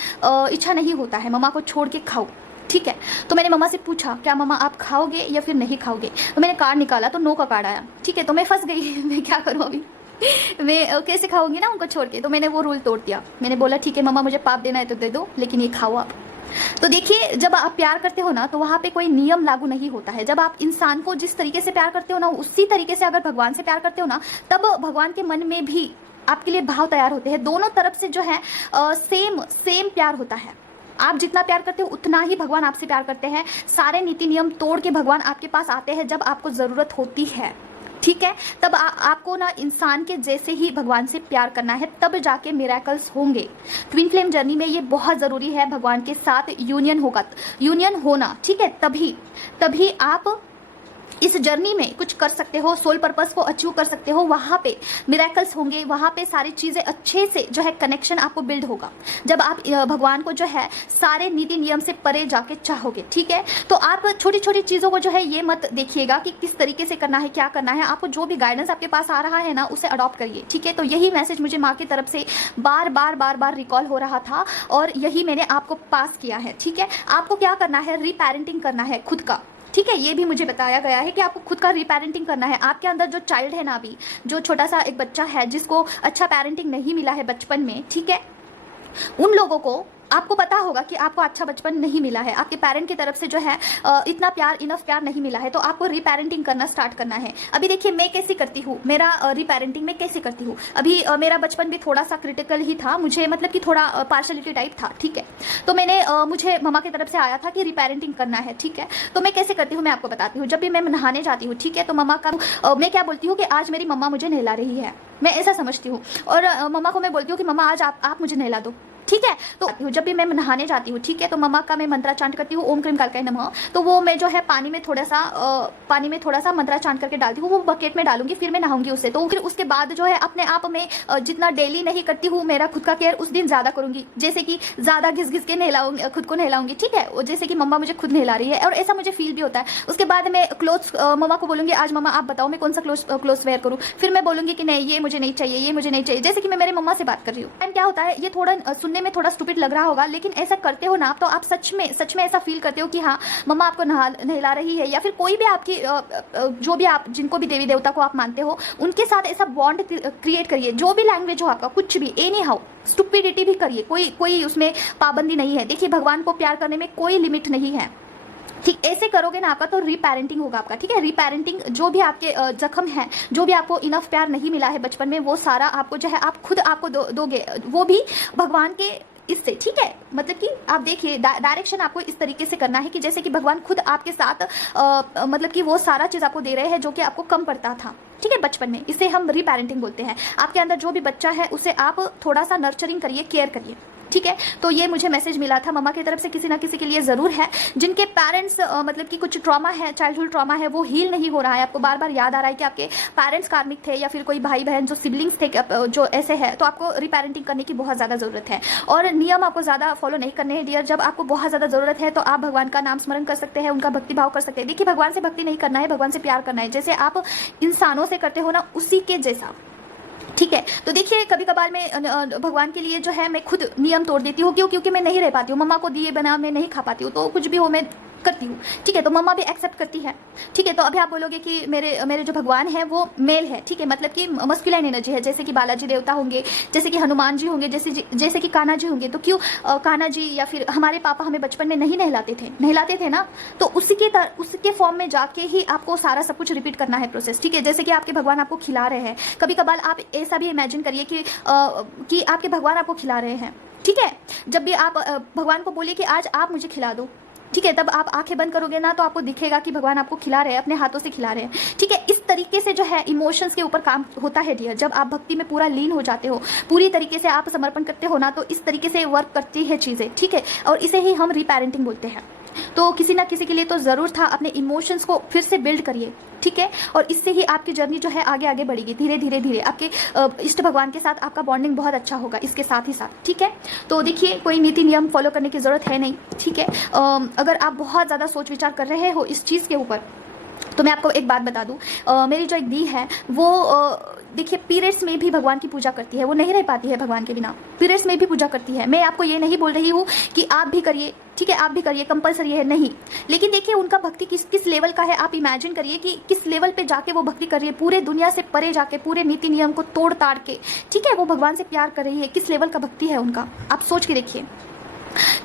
इच्छा नहीं होता है मम्मा को छोड़ के खाऊँ, ठीक है। तो मैंने मम्मा से पूछा क्या मम्मा आप खाओगे या फिर नहीं खाओगे, तो मैंने कार्ड निकाला तो नो का कार्ड आया, ठीक है। तो मैं फंस गई मैं क्या करूँ अभी, मैं कैसे खाऊंगी ना उनको छोड़ के। तो मैंने वो रूल तोड़ दिया, मैंने बोला ठीक है मम्मा मुझे पाप देना है तो दे दो, लेकिन ये खाओ आप। तो देखिए जब आप प्यार करते हो ना, तो वहाँ पे कोई नियम लागू नहीं होता है। जब आप इंसान को जिस तरीके से प्यार करते हो ना, उसी तरीके से अगर भगवान से प्यार करते हो ना, तब भगवान के मन में भी आपके लिए भाव तैयार होते हैं। दोनों तरफ से जो है सेम प्यार होता है। आप जितना प्यार करते हो उतना ही भगवान आपसे प्यार करते हैं। सारे नीति नियम तोड़ के भगवान आपके पास आते हैं जब आपको ज़रूरत होती है, ठीक है। तब आपको ना इंसान के जैसे ही भगवान से प्यार करना है, तब जाके मिरेकल्स होंगे। ट्विन फ्लेम जर्नी में ये बहुत ज़रूरी है, भगवान के साथ यूनियन होना, ठीक है। तभी आप इस जर्नी में कुछ कर सकते हो, सोल पर्पस को अचीव कर सकते हो। वहाँ पे मिरेकल्स होंगे, वहाँ पे सारी चीज़ें अच्छे से जो है कनेक्शन आपको बिल्ड होगा, जब आप भगवान को जो है सारे नीति नियम से परे जाके चाहोगे, ठीक है। तो आप छोटी छोटी चीज़ों को जो है ये मत देखिएगा कि किस तरीके से करना है, क्या करना है। आपको जो भी गाइडेंस आपके पास आ रहा है ना, उसे अडॉप्ट करिए, ठीक है। तो यही मैसेज मुझे माँ की तरफ से बार बार रिकॉल हो रहा था और यही मैंने आपको पास किया है, ठीक है। आपको क्या करना है, रीपेरेंटिंग करना है खुद का, ठीक है। ये भी मुझे बताया गया है कि आपको खुद का रीपेरेंटिंग करना है। आपके अंदर जो चाइल्ड है ना, अभी जो छोटा सा एक बच्चा है जिसको अच्छा पेरेंटिंग नहीं मिला है बचपन में, ठीक है, उन लोगों को आपको पता होगा कि आपको अच्छा बचपन नहीं मिला है, आपके पेरेंट की तरफ से जो है इतना प्यार, इनफ प्यार नहीं मिला है, तो आपको रीपेरेंटिंग करना स्टार्ट करना है। अभी देखिए मैं कैसी करती हूँ, मेरा रीपेरेंटिंग में कैसे करती हूँ। अभी मेरा बचपन भी थोड़ा सा क्रिटिकल ही था, मुझे मतलब कि थोड़ा पार्शलिटी टाइप था, ठीक है। तो मैंने मुझे मम्मा की तरफ से आया था कि रीपेरेंटिंग करना है, ठीक है। तो मैं कैसे करती हूँ मैं आपको बताती हूँ। जब भी मैं नहाने जाती हूँ, ठीक है, तो मम्मा का मैं क्या बोलती हूँ कि आज मेरी मम्मा मुझे नहला रही है, मैं ऐसा समझती हूँ। और मम्मा को मैं बोलती हूँ कि मम्मा आज आप मुझे नहला दो, ठीक है। तो जब भी मैं नहाने जाती हूँ, ठीक है, तो मम्मा का मैं मंत्रा चांट करती हूँ, ओम क्रीम कालकाय नमः। तो वो मैं जो है पानी में थोड़ा सा मंत्रा चांट करके डालती हूँ, वो बकेट में डालूंगी, फिर मैं नहाऊंगी उससे। तो फिर उसके बाद जो है अपने आप में जितना डेली नहीं करती हूँ मेरा खुद का केयर, उस दिन ज़्यादा करूंगी, जैसे कि ज़्यादा घिस घिस के नहलाऊंगी, खुद को नहलाऊंगी, ठीक है, जैसे कि मम्मा मुझे खुद नहला रही है, और ऐसा मुझे फील भी होता है। उसके बाद मैं क्लोथ्स मम्मा को बोलूँगी आज मम्मा आप बताओ मैं कौन सा क्लोथ्स वेयर करूँ। फिर मैं बोलूँगी कि नहीं ये मुझे नहीं चाहिए, ये मुझे नहीं चाहिए, जैसे कि मैं मेरे मम्मा से बात कर रही हूँ। टाइम क्या होता है, ये थोड़ा सुनने में थोड़ा स्टूपिड लग रहा होगा, लेकिन ऐसा करते हो ना तो आप सच में ऐसा फील करते हो कि हाँ मम्मा आपको नहला रही है, या फिर कोई भी आपकी जो भी आप जिनको भी देवी देवता को आप मानते हो उनके साथ ऐसा बॉन्ड क्रिएट करिए। जो भी लैंग्वेज हो आपका, कुछ भी, एनी हाउ स्टुपिडिटी भी करिए, कोई उसमें पाबंदी नहीं है। देखिए भगवान को प्यार करने में कोई लिमिट नहीं है, ठीक। ऐसे करोगे ना आपका तो रीपेरेंटिंग होगा आपका, ठीक है। रीपेरेंटिंग जो भी आपके जख्म है, जो भी आपको इनफ प्यार नहीं मिला है बचपन में, वो सारा आपको जो है आप खुद आपको दोगे, वो भी भगवान के इससे, ठीक है। मतलब कि आप देखिए डायरेक्शन आपको इस तरीके से करना है कि जैसे कि भगवान खुद आपके साथ मतलब कि वो सारा चीज़ आपको दे रहे हैं जो कि आपको कम पड़ता था, ठीक है, बचपन में। इसे हम रीपेरेंटिंग बोलते हैं। आपके अंदर जो भी बच्चा है उसे आप थोड़ा सा नर्चरिंग करिए, केयर करिए, ठीक है। तो ये मुझे मैसेज मिला था मम्मा की तरफ से, किसी ना किसी के लिए ज़रूर है जिनके पेरेंट्स मतलब कि कुछ ट्रॉमा है, चाइल्डहुड ट्रॉमा है, वो हील नहीं हो रहा है। आपको बार बार याद आ रहा है कि आपके पेरेंट्स कार्मिक थे, या फिर कोई भाई बहन जो सिबलिंग्स थे जो ऐसे है, तो आपको रीपेरेंटिंग करने की बहुत ज़्यादा ज़रूरत है। और नियम आपको ज़्यादा फॉलो नहीं करने हैं डियर। जब आपको बहुत ज़्यादा ज़रूरत है तो आप भगवान का नाम स्मरण कर सकते हैं, उनका भक्ति भाव कर सकते हैं। देखिए भगवान से भक्ति नहीं करना है, भगवान से प्यार करना है, जैसे आप इंसानों से करते हो ना उसी के जैसा, ठीक है। तो देखिए कभी कभार मैं भगवान के लिए जो है मैं खुद नियम तोड़ देती हूँ, क्योंकि मैं नहीं रह पाती हूँ, मम्मा को दिए बना मैं नहीं खा पाती हूँ, तो कुछ भी हो मैं करती हूँ, ठीक है। तो मम्मा भी एक्सेप्ट करती है, ठीक है। तो अभी आप बोलोगे कि मेरे जो भगवान है वो मेल है, ठीक है, मतलब कि मस्कुलाइन एनर्जी है, जैसे कि बालाजी देवता होंगे, जैसे कि हनुमान जी होंगे, जैसे कि कान्हा जी होंगे। तो क्यों कान्हा जी या फिर हमारे पापा हमें बचपन में नहीं नहलाते थे ना, तो उसके फॉर्म में जाके ही आपको सारा सब कुछ रिपीट करना है प्रोसेस, ठीक है। जैसे कि आपके भगवान आपको खिला रहे हैं, कभी कभार आप ऐसा भी इमेजिन करिए कि आपके भगवान आपको खिला रहे हैं, ठीक है। जब भी आप भगवान को बोलिए कि आज आप मुझे खिला दो, ठीक है, तब आप आंखें बंद करोगे ना तो आपको दिखेगा कि भगवान आपको खिला रहे हैं, अपने हाथों से खिला रहे हैं, ठीक है। इस तरीके से जो है इमोशंस के ऊपर काम होता है डियर। जब आप भक्ति में पूरा लीन हो जाते हो, पूरी तरीके से आप समर्पण करते हो ना, तो इस तरीके से वर्क करती है चीज़ें, ठीक है। और इसे ही हम रीपेरेंटिंग बोलते हैं। तो किसी ना किसी के लिए तो ज़रूर था, अपने इमोशंस को फिर से बिल्ड करिए, ठीक है। और इससे ही आपकी जर्नी जो है आगे आगे बढ़ेगी, धीरे धीरे आपके इष्ट भगवान के साथ आपका बॉन्डिंग बहुत अच्छा होगा इसके साथ ही साथ, ठीक है। तो देखिए कोई नीति नियम फॉलो करने की ज़रूरत है नहीं, ठीक है। अगर आप बहुत ज़्यादा सोच विचार कर रहे हो इस चीज़ के ऊपर, तो मैं आपको एक बात बता दूं, मेरी जो एक दी है वो देखिए पीरियड्स में भी भगवान की पूजा करती है, वो नहीं रह पाती है भगवान के बिना, पीरियड्स में भी पूजा करती है। मैं आपको ये नहीं बोल रही हूँ कि आप भी करिए, ठीक है, आप भी करिए, कंपलसरी है नहीं, लेकिन देखिए उनका भक्ति किस लेवल का है। आप इमेजिन करिए कि किस लेवल पे जाके वो भक्ति कर रही है, पूरे दुनिया से परे जाके, पूरे नीति नियम को तोड़ ताड़ के, ठीक है, वो भगवान से प्यार कर रही है। किस लेवल का भक्ति है उनका, आप सोच के देखिए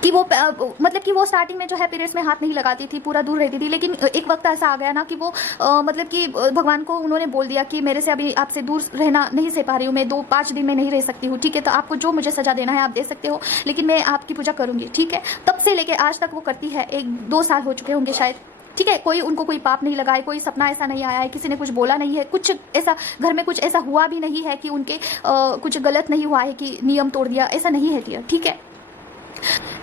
कि वो मतलब कि वो स्टार्टिंग में जो है पीरियड्स में हाथ नहीं लगाती थी, पूरा दूर रहती थी, लेकिन एक वक्त ऐसा आ गया ना कि वो मतलब कि भगवान को उन्होंने बोल दिया कि मेरे से अभी आपसे दूर रहना नहीं सह पा रही हूँ, मैं 2-5 दिन में नहीं रह सकती हूँ, ठीक है। तो आपको जो मुझे सजा देना है आप दे सकते हो, लेकिन मैं आपकी पूजा करूँगी, ठीक है। तब से लेके आज तक वो करती है, 1-2 साल हो चुके होंगे शायद, ठीक है। उनको कोई पाप नहीं लगा है, कोई सपना ऐसा नहीं आया है, किसी ने कुछ बोला नहीं है, कुछ ऐसा घर में कुछ ऐसा हुआ भी नहीं है कि उनके कुछ गलत नहीं हुआ है कि नियम तोड़ दिया, ऐसा नहीं है डियर, ठीक है।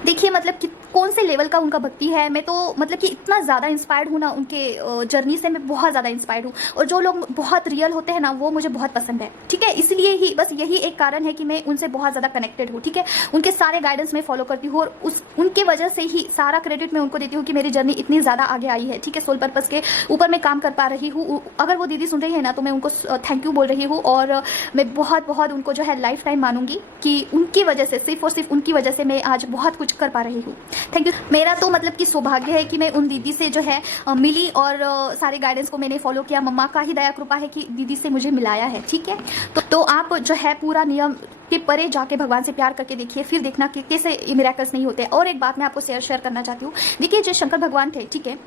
देखिए मतलब कि कौन से लेवल का उनका भक्ति है। मैं तो मतलब कि इतना ज़्यादा इंस्पायर्ड हूँ ना उनके जर्नी से, मैं बहुत ज़्यादा इंस्पायर्ड हूँ। और जो लोग बहुत रियल होते हैं ना वो मुझे बहुत पसंद है, ठीक है। इसलिए ही बस यही एक कारण है कि मैं उनसे बहुत ज़्यादा कनेक्टेड हूँ, ठीक है। उनके सारे गाइडेंस मैं फॉलो करती हूँ और उनके वजह से ही सारा क्रेडिट मैं उनको देती हूँ कि मेरी जर्नी इतनी ज़्यादा आगे आई है, ठीक है। सोल पर्पस के ऊपर मैं काम कर पा रही हूँ। अगर वो दीदी सुन रही है ना तो मैं उनको थैंक यू बोल रही हूँ, और मैं बहुत उनको जो है लाइफ टाइम मानूंगी कि उनकी वजह से, सिर्फ और सिर्फ उनकी वजह से मैं आज बहुत कुछ कर पा रही हूँ। Thank you. मेरा तो मतलब कि सौभाग्य है कि मैं उन दीदी से जो है मिली और सारे गाइडेंस को मैंने फॉलो किया। मम्मा का ही दया कृपा है कि दीदी से मुझे मिलाया है, ठीक है। तो आप जो है पूरा नियम के परे जाके भगवान से प्यार करके देखिए, फिर देखना कि कैसे मिरेकल्स नहीं होते। और एक बात मैं आपको शेयर करना चाहती हूँ। देखिए, जो शंकर भगवान थे, ठीक है,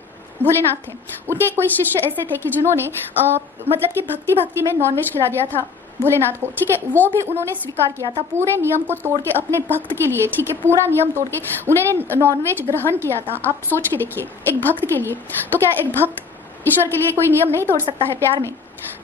भोलेनाथ थे, उनके कोई शिष्य ऐसे थे कि जिन्होंने मतलब कि भक्ति में नॉनवेज खिला दिया था भोलेनाथ को, ठीक है। वो भी उन्होंने स्वीकार किया था, पूरे नियम को तोड़ के अपने भक्त के लिए, ठीक है, पूरा नियम तोड़ के उन्होंने नॉनवेज ग्रहण किया था। आप सोच के देखिए, एक भक्त के लिए। तो क्या एक भक्त ईश्वर के लिए कोई नियम नहीं तोड़ सकता है? प्यार में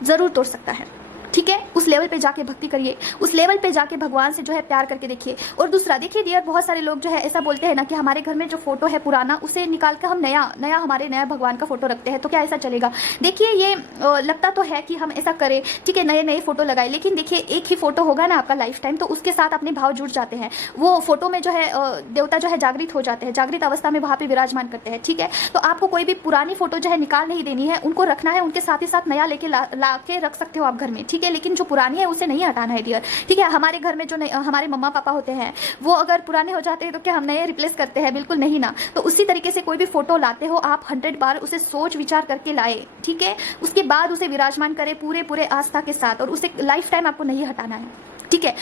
जरूर तोड़ सकता है, ठीक है। उस लेवल पे जाके भक्ति करिए, उस लेवल पे जाके भगवान से जो है प्यार करके देखिए। और दूसरा देखिए डियर, बहुत सारे लोग जो है ऐसा बोलते हैं ना कि हमारे घर में जो फोटो है पुराना, उसे निकाल कर हम नया भगवान का फोटो रखते हैं, तो क्या ऐसा चलेगा? देखिए, ये लगता तो है कि हम ऐसा करें, ठीक है, नए फोटो लगाए, लेकिन देखिए एक ही फोटो होगा ना आपका लाइफ टाइम, तो उसके साथ अपने भाव जुड़ जाते हैं। वो फोटो में जो है देवता जो है जागृत हो जाते हैं, जागृत अवस्था में वहाँ पे विराजमान करते हैं, ठीक है। तो आपको कोई भी पुरानी फोटो जो है निकाल नहीं देनी है, उनको रखना है, उनके साथ ही साथ नया लेके ला के रख सकते हो आप घर में, ठीक है। लेकिन जो पुरानी है उसे नहीं हटाना है डियर, ठीक है। हमारे घर में जो हमारे मम्मा पापा होते हैं, वो अगर पुराने हो जाते हैं तो क्या हम नए रिप्लेस करते हैं? बिल्कुल नहीं ना। तो उसी तरीके से कोई भी फोटो लाते हो आप 100 बार उसे सोच विचार करके लाए, ठीक है। उसके बाद उसे विराजमान करें पूरे आस्था के साथ, और उसे लाइफ टाइम आपको नहीं हटाना है, ठीक है।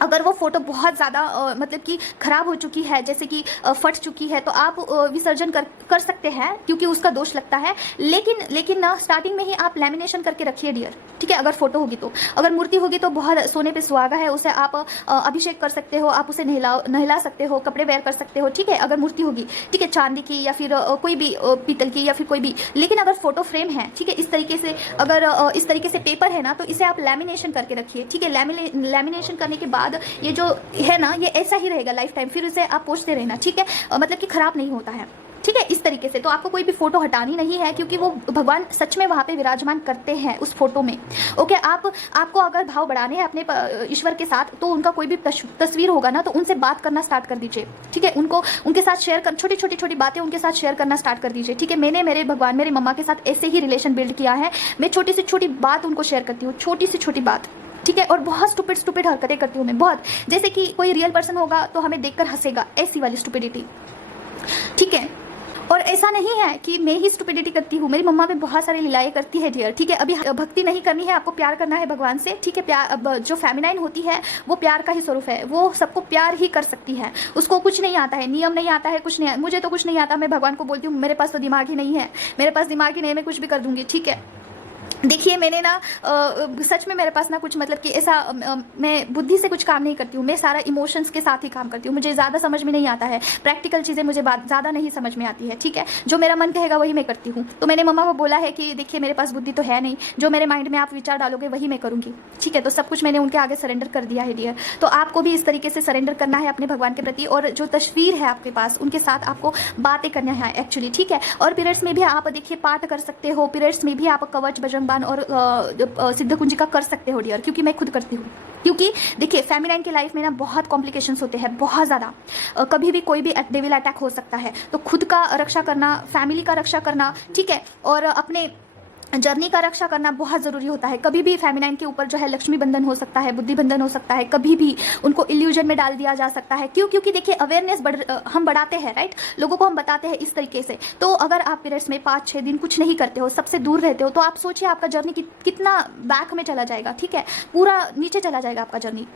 अगर वो फोटो बहुत ज़्यादा मतलब कि खराब हो चुकी है, जैसे कि फट चुकी है, तो आप विसर्जन कर सकते हैं, क्योंकि उसका दोष लगता है। लेकिन ना स्टार्टिंग में ही आप लैमिनेशन करके रखिए डियर, ठीक है। अगर फोटो होगी तो, अगर मूर्ति होगी तो बहुत सोने पे सुहागा है, उसे आप अभिषेक कर सकते हो, आप उसे नहला सकते हो, कपड़े वेयर कर सकते हो, ठीक है। अगर मूर्ति होगी, ठीक है, चांदी की या फिर कोई भी पीतल की या फिर कोई भी। लेकिन अगर फोटो फ्रेम है, ठीक है, इस तरीके से, अगर इस तरीके से पेपर है ना, तो इसे आप लैमिनेशन करके रखिए, ठीक है। लैमिनेशन करने के बाद ये जो है ना, ये ऐसा ही रहेगा लाइफ टाइम, फिर इसे आप पोंछते रहना, ठीक है। मतलब कि खराब नहीं होता है, ठीक है, इस तरीके से। तो आपको कोई भी फोटो हटानी नहीं है, क्योंकि वो भगवान सच में वहाँ पे विराजमान करते हैं उस फोटो में, ओके। आपको अगर भाव बढ़ाने हैं अपने ईश्वर के साथ, तो उनका कोई भी तस्वीर होगा ना, तो उनसे बात करना स्टार्ट कर दीजिए, ठीक है। उनके साथ शेयर कर, छोटी बातें उनके साथ शेयर करना स्टार्ट कर दीजिए, ठीक है। मैंने मेरे भगवान, मेरी मम्मा के साथ ऐसे ही रिलेशन बिल्ड किया है। मैं छोटी से छोटी बात उनको शेयर करती हूँ, छोटी से छोटी बात, ठीक है। और बहुत स्टूपिड हरकतें करती हूँ मैं, बहुत, जैसे कि कोई रियल पर्सन होगा तो हमें देखकर हंसेगा, ऐसी वाली स्टूपिडिटी, ठीक है। और ऐसा नहीं है कि मैं ही स्टूपिडिटी करती हूँ, मेरी मम्मा भी बहुत सारी लीलाएं करती है डियर, ठीक है। अभी भक्ति नहीं करनी है, आपको प्यार करना है भगवान से, ठीक है। प्यार, जो फेमिनाइन होती है वो प्यार का ही स्वरूप है, वो सबको प्यार ही कर सकती है। उसको कुछ नहीं आता है, नियम नहीं आता है, कुछ नहीं, मुझे तो कुछ नहीं आता। मैं भगवान को बोलती हूँ मेरे पास तो दिमाग ही नहीं है, मेरे पास दिमाग ही नहीं, मैं कुछ भी कर दूंगी, ठीक है। देखिए, मैंने ना सच में मेरे पास ना कुछ मतलब कि ऐसा मैं बुद्धि से कुछ काम नहीं करती हूँ, मैं सारा इमोशंस के साथ ही काम करती हूँ। मुझे ज़्यादा समझ में नहीं आता है, प्रैक्टिकल चीज़ें मुझे ज़्यादा नहीं समझ में आती है, ठीक है। जो मेरा मन कहेगा वही मैं करती हूँ। तो मैंने मम्मा को बोला है कि देखिए मेरे पास बुद्धि तो है नहीं, जो मेरे माइंड में आप विचार डालोगे वही मैं करूँगी, ठीक है। तो सब कुछ मैंने उनके आगे सरेंडर कर दिया है डियर। तो आपको भी इस तरीके से सरेंडर करना है अपने भगवान के प्रति, और जो तस्वीर है आपके पास उनके साथ आपको बातें करना है एक्चुअली, ठीक है। और पीरियड्स में भी आप देखिए पाठ कर सकते हो, पीरियड्स में भी आप कवच, बजरंगबाण और सिद्ध कुंजिका कर सकते हो डियर, क्योंकि मैं खुद करती हूँ। क्योंकि देखिए फेमिनाइन के लाइफ में ना बहुत कॉम्प्लिकेशंस होते हैं, बहुत ज़्यादा। कभी भी कोई भी डेविल अटैक हो सकता है, तो खुद का रक्षा करना, फैमिली का रक्षा करना, ठीक है, और अपने जर्नी का रक्षा करना बहुत ज़रूरी होता है। कभी भी फेमिनाइन के ऊपर जो है लक्ष्मी बंधन हो सकता है, बुद्धि बंधन हो सकता है, कभी भी उनको इल्यूजन में डाल दिया जा सकता है। क्यों? क्योंकि देखिए अवेयरनेस हम बढ़ाते हैं, राइट, लोगों को हम बताते हैं इस तरीके से। तो अगर आप पीरियड्स में 5-6 दिन कुछ नहीं करते हो, सबसे दूर रहते हो, तो आप सोचिए आपका जर्नी कितना बैक में चला जाएगा, ठीक है, पूरा नीचे चला जाएगा आपका जर्नी।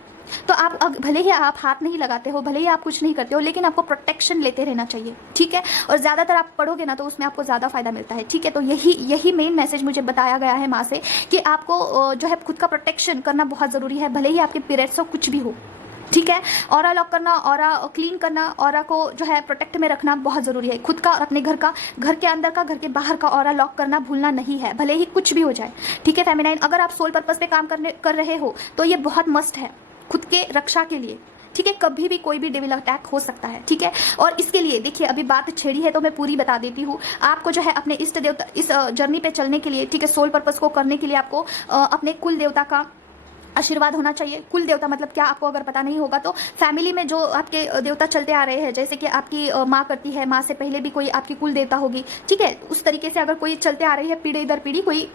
तो आप भले ही आप हाथ नहीं लगाते हो, भले ही आप कुछ नहीं करते हो, लेकिन आपको प्रोटेक्शन लेते रहना चाहिए, ठीक है। और ज़्यादातर आप पढ़ोगे ना तो उसमें आपको ज़्यादा फायदा मिलता है, ठीक है। तो यही मेन मैसेज मुझे बताया गया है माँ से, कि आपको जो है खुद का प्रोटेक्शन करना बहुत ज़रूरी है, भले ही आपके पीरियड्स हो, कुछ भी हो, ठीक है। ऑरा लॉक करना, ऑरा क्लीन करना, ऑरा को जो है प्रोटेक्ट में रखना बहुत ज़रूरी है। खुद का और अपने घर का, घर के अंदर का, घर के बाहर का ऑरा लॉक करना भूलना नहीं है, भले ही कुछ भी हो जाए, ठीक है। फेमिनाइन अगर आप सोल पर्पस पे काम कर रहे हो तो ये बहुत मस्ट है खुद के रक्षा के लिए, ठीक है। कभी भी कोई भी डेविल अटैक हो सकता है, ठीक है। और इसके लिए देखिए अभी बात छेड़ी है तो मैं पूरी बता देती हूँ। आपको जो है अपने इष्ट देवता, इस जर्नी पे चलने के लिए, ठीक है, सोल पर्पस को करने के लिए आपको अपने कुल देवता का आशीर्वाद होना चाहिए। कुल देवता मतलब क्या, आपको अगर पता नहीं होगा तो फैमिली में जो आपके देवता चलते आ रहे हैं, जैसे कि आपकी माँ करती है, माँ से पहले भी कोई आपकी कुल देवता होगी, ठीक है। उस तरीके से अगर कोई चलते आ रही है पीढ़ी दर पीढ़ी, कोई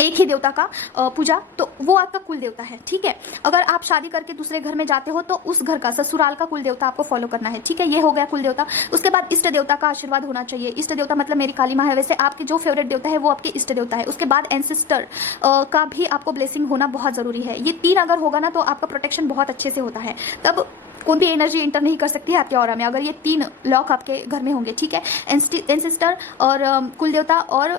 एक ही देवता का पूजा, तो वो आपका कुल देवता है, ठीक है। अगर आप शादी करके दूसरे घर में जाते हो तो उस घर का, ससुराल का कुल देवता आपको फॉलो करना है, ठीक है। ये हो गया कुल देवता। उसके बाद इष्ट देवता का आशीर्वाद होना चाहिए। इष्ट देवता मतलब मेरी काली माँ है, वैसे आपके जो फेवरेट देवता है वो आपके इष्ट देवता है। उसके बाद एंसेस्टर का भी आपको ब्लेसिंग होना बहुत ज़रूरी है। ये 3 अगर होगा ना तो आपका प्रोटेक्शन बहुत अच्छे से होता है, तब कोई भी एनर्जी एंटर नहीं कर सकती है आपके ऑरा में, अगर ये 3 लॉक आपके घर में होंगे, ठीक है। एंसेस्टर और कुल देवता और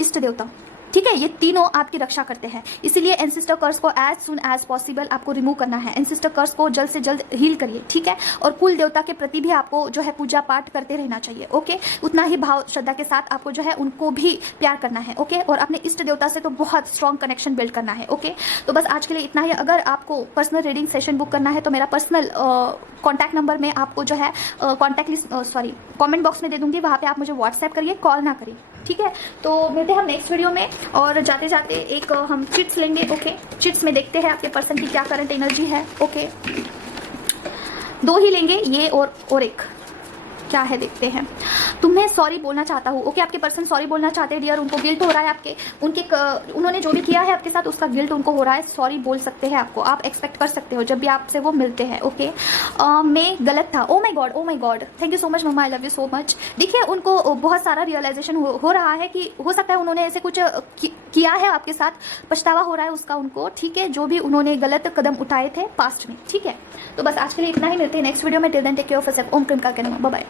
इष्ट देवता, ठीक है, ये तीनों आपकी रक्षा करते हैं। इसीलिए एंसेस्टर कर्स को एज सुन एज पॉसिबल आपको रिमूव करना है। एंसेस्टर कर्स को जल्द से जल्द हील करिए, ठीक है। और कुल देवता के प्रति भी आपको जो है पूजा पाठ करते रहना चाहिए, ओके। उतना ही भाव श्रद्धा के साथ आपको जो है उनको भी प्यार करना है, ओके। और अपने इष्ट देवता से तो बहुत स्ट्रॉन्ग कनेक्शन बिल्ड करना है, ओके। तो बस आज के लिए इतना ही। अगर आपको पर्सनल रीडिंग सेशन बुक करना है तो मेरा पर्सनल कॉन्टैक्ट नंबर में आपको जो है कॉन्टैक्ट लिस्ट कॉमेंट बॉक्स में दे दूंगी, वहाँ पे आप मुझे व्हाट्सएप करिए, कॉल ना करिए, ठीक है। तो मिलते हैं हम नेक्स्ट वीडियो में, और जाते जाते एक हम चिट्स लेंगे, ओके। चिट्स में देखते हैं आपके पर्सन की क्या करंट एनर्जी है, ओके। 2 ही लेंगे, ये और एक क्या है देखते हैं। तुम्हें सॉरी बोलना चाहता हूँ, ओके। आपके पर्सन सॉरी बोलना चाहते हैं डियर, उनको गिल्ट हो रहा है उन्होंने जो भी किया है आपके साथ उसका गिल्ट उनको हो रहा है। सॉरी बोल सकते हैं आपको, आप एक्सपेक्ट कर सकते हो जब भी आपसे वो मिलते हैं, ओके। मैं गलत था, oh my God, thank you so much mamma, I love you so much. देखिए उनको बहुत सारा रियलाइजेशन हो रहा है कि हो सकता है उन्होंने ऐसे कुछ किया है आपके साथ, पछतावा हो रहा है उसका उनको, ठीक है, जो भी उन्होंने गलत कदम उठाए थे पास्ट में, ठीक है। तो बस आज के लिए इतना ही, मिलते हैं नेक्स्ट वीडियो में। Till then take care of yourself. ओम क्रीम का कहना, बाय बाय।